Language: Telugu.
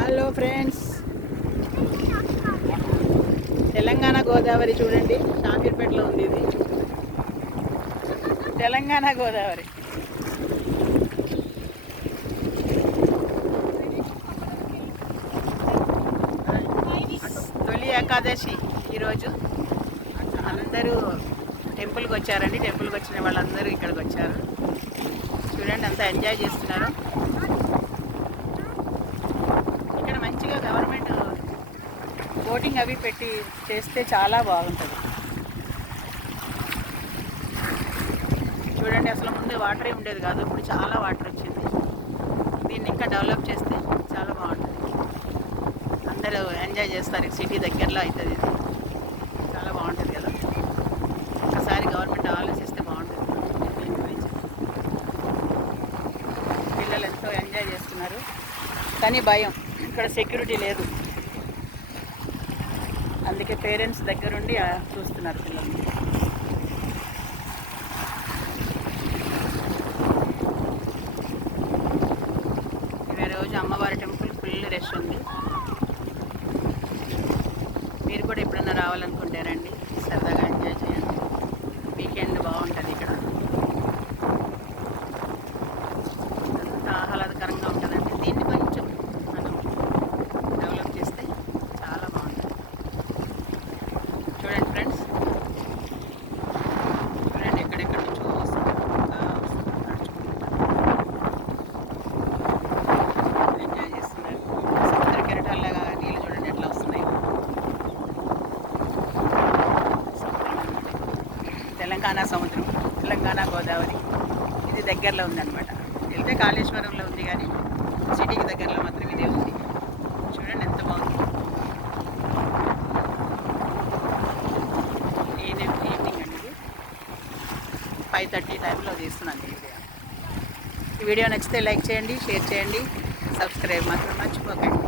హలో ఫ్రెండ్స్ తెలంగాణ గోదావరి చూడండి. షామీర్పేటలో ఉంది ఇది. తెలంగాణ గోదావరి. తొలి ఏకాదశి ఈరోజు. అందరూ టెంపుల్కి వచ్చారండి. టెంపుల్కి వచ్చిన వాళ్ళందరూ ఇక్కడికి వచ్చారు. చూడండి అంతా ఎంజాయ్ చేస్తున్నారు ఇక్కడ మంచిగా గవర్నమెంట్ బోటింగ్ అవి పెట్టి చేస్తే చాలా బాగుంటుంది. చూడండి అసలు ముందే వాటరే ఉండేది కాదు ఇప్పుడు చాలా వాటర్ వచ్చింది. దీన్ని ఇంకా డెవలప్ చేస్తే చాలా బాగుంటుంది. అందరూ ఎంజాయ్ చేస్తారు సిటీ దగ్గరలో అవుతుంది ఇది. చాలా బాగుంటుంది కదా. ఒకసారి గవర్నమెంట్ ఆలోచిస్తే బాగుంటుంది. దీని గురించి పిల్లలు ఎంతో ఎంజాయ్ చేస్తున్నారు. కానీ భయం ఇక్కడ సెక్యూరిటీ లేదు. అందుకే పేరెంట్స్ దగ్గరుండి చూస్తున్నారు పిల్లలు. రోజు అమ్మవారి టెంపుల్ ఫుల్ రష్ ఉంది. మీరు కూడా ఎప్పుడన్నా రావాలనుకుంటారండి సరదాగా ఎంజాయ్ చేయండి వీకెండ్ బాగుంటుంది ఇక్కడ అంతా ఆహ్లాదకరంగా ఉంటుందండి దీన్ని కొంచెం మనం డెవలప్ చేస్తే చాలా బాగుంటుంది చూడండి ఫ్రెండ్స్ చూడండి ఎక్కడెక్కడి నుంచో వస్తున్నారు ఇంకా వస్తున్నారు నడుచుకుంటూ ఎంజాయ్ చేస్తున్నారు సముద్ర కెరటాల్లాగా నీళ్ళు చూడండి ఎట్లా వస్తున్నాయి సముద్రం అన్నమాట. తెలంగాణ సముద్రం తెలంగాణ గోదావరి ఇది దగ్గరలో ఉందన్నమాట. వెళ్తే కాళేశ్వరంలో ఉంది కానీ సిటీకి దగ్గరలో మాత్రం ఇదే ఉంది. చూడండి ఎంత బాగుంది. ఈవినింగ్ ఈవినింగ్ అండి ఫైవ్ థర్టీ టైంలో తీస్తున్నాను ఈ వీడియో. ఈ వీడియో నచ్చితే లైక్ చేయండి షేర్ చేయండి సబ్స్క్రైబ్ మాత్రం మర్చిపోకండి.